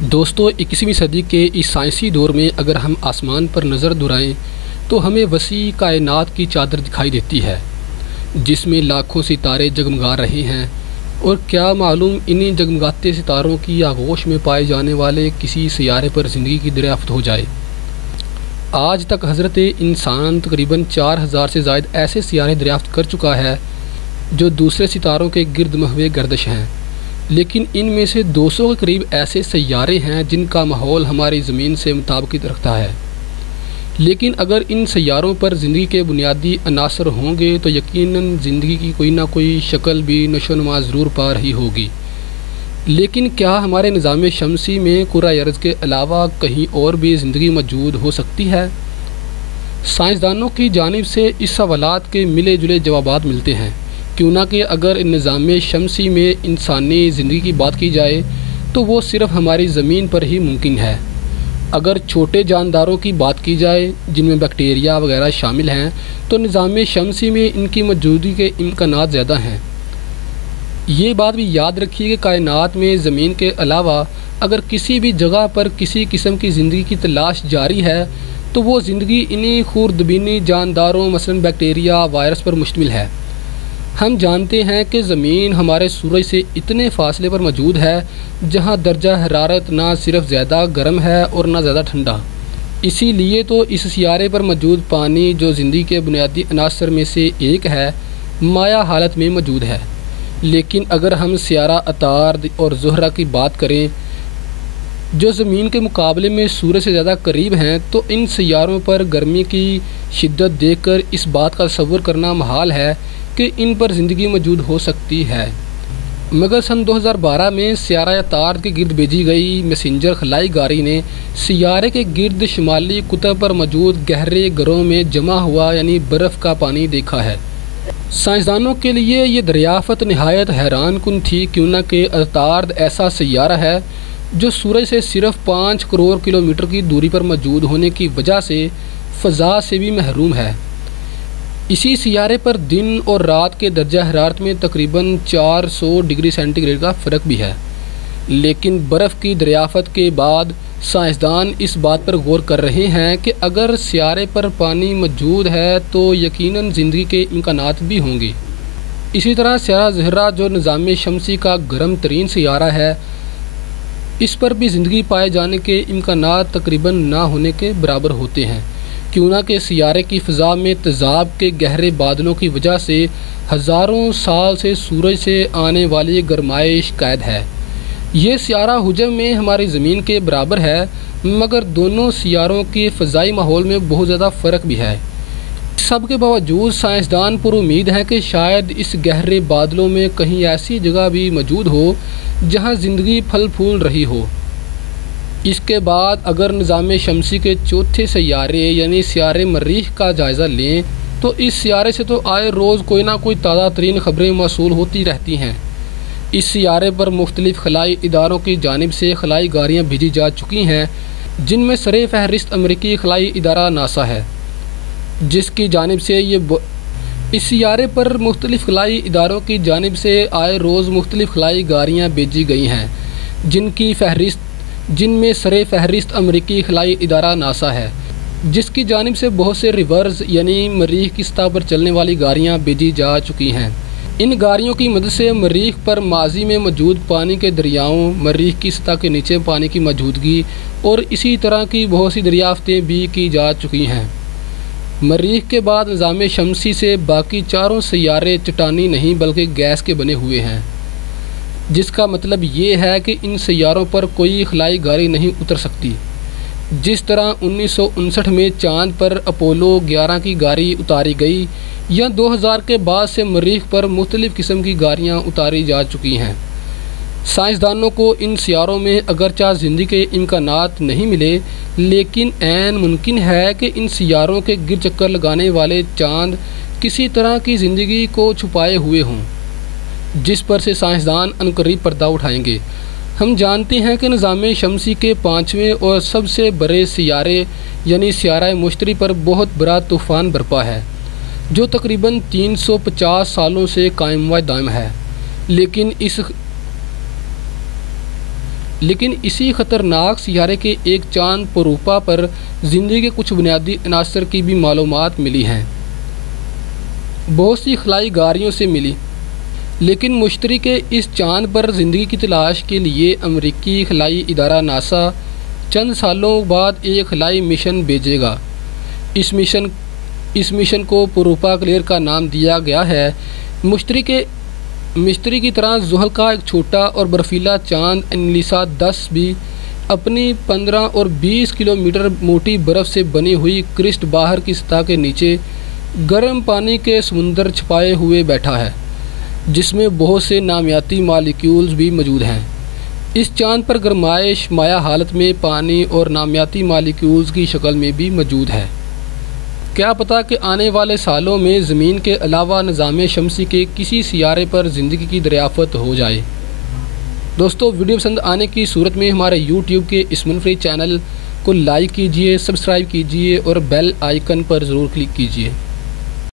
دوستو 21ویں صدی کے اس سائنسی دور میں اگر ہم آسمان پر نظر دورائیں تو ہمیں وسیع کائنات کی چادر دکھائی دیتی ہے جس میں لاکھوں ستارے جگمگا رہے ہیں، اور کیا معلوم انہی جگمگاتے ستاروں کی آغوش میں پائے جانے والے کسی سیارے پر زندگی کی دریافت ہو جائے۔ آج تک حضرت انسان تقریباً 4000 سے زائد ایسے سیارے دریافت کر چکا ہے جو دوسرے ستاروں کے گرد محو گردش ہیں، لیکن ان میں سے 200 کے قریب ایسے سیارے ہیں جن کا ماحول ہماری زمین سے مطابقت رکھتا ہے۔ لیکن اگر ان سیاروں پر زندگی کے بنیادی عناصر ہوں گے تو یقیناً زندگی کی کوئی نہ کوئی شکل بھی نشو و نما ضرور پا رہی ہوگی۔ لیکن کیا ہمارے نظام شمسی میں کرۂ ارض کے علاوہ کہیں اور بھی زندگی موجود ہو سکتی ہے؟ سائنسدانوں کی جانب سے اس سوالات کے ملے جلے جوابات ملتے ہیں، کیوں نہ کہ اگر نظام شمسی میں انسانی زندگی کی بات کی جائے تو وہ صرف ہماری زمین پر ہی ممکن ہے۔ اگر چھوٹے جانداروں کی بات کی جائے جن میں بیکٹیریا وغیرہ شامل ہیں تو نظام شمسی میں ان کی موجودگی کے امکانات زیادہ ہیں۔ یہ بات بھی یاد رکھیے کہ کائنات میں زمین کے علاوہ اگر کسی بھی جگہ پر کسی قسم کی زندگی کی تلاش جاری ہے تو وہ زندگی انہی خوردبینی جانداروں مثلاً بیکٹیریا وائرس پر مشتمل ہے۔ ہم جانتے ہیں کہ زمین ہمارے سورج سے اتنے فاصلے پر موجود ہے جہاں درجہ حرارت نہ صرف زیادہ گرم ہے اور نہ زیادہ ٹھنڈا۔ اسی لیے تو اس سیارے پر موجود پانی جو زندگی کے بنیادی عناصر میں سے ایک ہے، مائع حالت میں موجود ہے۔ لیکن اگر ہم سیارہ عطارد اور زہرہ کی بات کریں جو زمین کے مقابلے میں سورج سے زیادہ قریب ہیں تو ان سیاروں پر گرمی کی شدت دیکھ کر اس بات کا تصور کرنا محال ہے کہ ان پر زندگی موجود ہو سکتی ہے۔ مگر سن 2012 میں سیارہ عطارد کے گرد بھیجی گئی میسنجر خلائی گاڑی نے سیارے کے گرد شمالی قطب پر موجود گہرے گروں میں جمع ہوا برف کا پانی دیکھا ہے۔ سائنسدانوں کے لیے یہ دریافت نہایت حیران کن تھی، کیوں نہ کہ عطارد ایسا سیارہ ہے جو سورج سے صرف 5 کروڑ کلومیٹر کی دوری پر موجود ہونے کی وجہ سے فضا سے بھی محروم ہے۔ اسی سیارے پر دن اور رات کے درجہ حرارت میں تقریباً 400 ڈگری سینٹی گریڈ کا فرق بھی ہے۔ لیکن برف کی دریافت کے بعد سائنسدان اس بات پر غور کر رہے ہیں کہ اگر سیارے پر پانی موجود ہے تو یقیناً زندگی کے امکانات بھی ہوں گے۔ اسی طرح سیارہ زہرہ جو نظام شمسی کا گرم ترین سیارہ ہے، اس پر بھی زندگی پائے جانے کے امکانات تقریباً نہ ہونے کے برابر ہوتے ہیں، کیوں نہ کہ سیارے کی فضا میں تیزاب کے گہرے بادلوں کی وجہ سے ہزاروں سال سے سورج سے آنے والی گرمائش قید ہے۔ یہ سیارہ حجم میں ہماری زمین کے برابر ہے، مگر دونوں سیاروں کے فضائی ماحول میں بہت زیادہ فرق بھی ہے۔ اس سب کے باوجود سائنسدان پر امید ہیں کہ شاید اس گہرے بادلوں میں کہیں ایسی جگہ بھی موجود ہو جہاں زندگی پھل پھول رہی ہو۔ اس کے بعد اگر نظام شمسی کے چوتھے سیارے سیارے مریخ کا جائزہ لیں تو اس سیارے سے تو آئے روز کوئی نہ کوئی تازہ ترین خبریں موصول ہوتی رہتی ہیں۔ اس سیارے پر مختلف خلائی اداروں کی جانب سے خلائی گاڑیاں بھیجی جا چکی ہیں، جن میں سر فہرست امریکی خلائی ادارہ ناسا ہے، جس کی جانب سے اس سیارے پر مختلف خلائی اداروں کی جانب سے آئے روز مختلف خلائی گاڑیاں بھیجی گئی ہیں، جن میں سر فہرست امریکی خلائی ادارہ ناسا ہے، جس کی جانب سے بہت سے ریورز مریخ کی سطح پر چلنے والی گاڑیاں بھیجی جا چکی ہیں۔ ان گاڑیوں کی مدد سے مریخ پر ماضی میں موجود پانی کے دریاؤں، مریخ کی سطح کے نیچے پانی کی موجودگی اور اسی طرح کی بہت سی دریافتیں بھی کی جا چکی ہیں۔ مریخ کے بعد نظام شمسی سے باقی چاروں سیارے چٹانی نہیں بلکہ گیس کے بنے ہوئے ہیں، جس کا مطلب یہ ہے کہ ان سیاروں پر کوئی خلائی گاڑی نہیں اتر سکتی۔ جس طرح 1959 میں چاند پر اپولو 11 کی گاڑی اتاری گئی، یا 2000 کے بعد سے مریخ پر مختلف قسم کی گاڑیاں اتاری جا چکی ہیں۔ سائنسدانوں کو ان سیاروں میں اگرچہ زندگی کے امکانات نہیں ملے، لیکن عین ممکن ہے کہ ان سیاروں کے گرد چکر لگانے والے چاند کسی طرح کی زندگی کو چھپائے ہوئے ہوں، جس پر سے سائنسدان عنقریب پردہ اٹھائیں گے۔ ہم جانتے ہیں کہ نظام شمسی کے 5ویں اور سب سے بڑے سیارے سیارہ مشتری پر بہت بڑا طوفان برپا ہے، جو تقریباً 350 سالوں سے قائم و دائم ہے۔ لیکن لیکن اسی خطرناک سیارے کے ایک چاند پروپا پر زندگی کے کچھ بنیادی عناصر کی بھی معلومات ملی ہیں۔ بہت سی خلائی گاڑیوں سے ملی، لیکن مشتری کے اس چاند پر زندگی کی تلاش کے لیے امریکی خلائی ادارہ ناسا چند سالوں بعد ایک خلائی مشن بھیجے گا۔ اس مشن کو پروپا کلیئر کا نام دیا گیا ہے۔ مشتری کی طرح زحل کا ایک چھوٹا اور برفیلا چاند انیلیسا 10 بھی اپنی 15 اور 20 کلومیٹر موٹی برف سے بنی ہوئی کرسٹ باہر کی سطح کے نیچے گرم پانی کے سمندر چھپائے ہوئے بیٹھا ہے، جس میں بہت سے نامیاتی مالیکیولز بھی موجود ہیں۔ اس چاند پر گرمائش مائع حالت میں پانی اور نامیاتی مالیکیولز کی شکل میں بھی موجود ہے۔ کیا پتہ کہ آنے والے سالوں میں زمین کے علاوہ نظام شمسی کے کسی سیارے پر زندگی کی دریافت ہو جائے۔ دوستو، ویڈیو پسند آنے کی صورت میں ہمارے یوٹیوب کے اسمن فری چینل کو لائک کیجئے، سبسکرائب کیجئے اور بیل آئیکن پر ضرور کلک کیجئے۔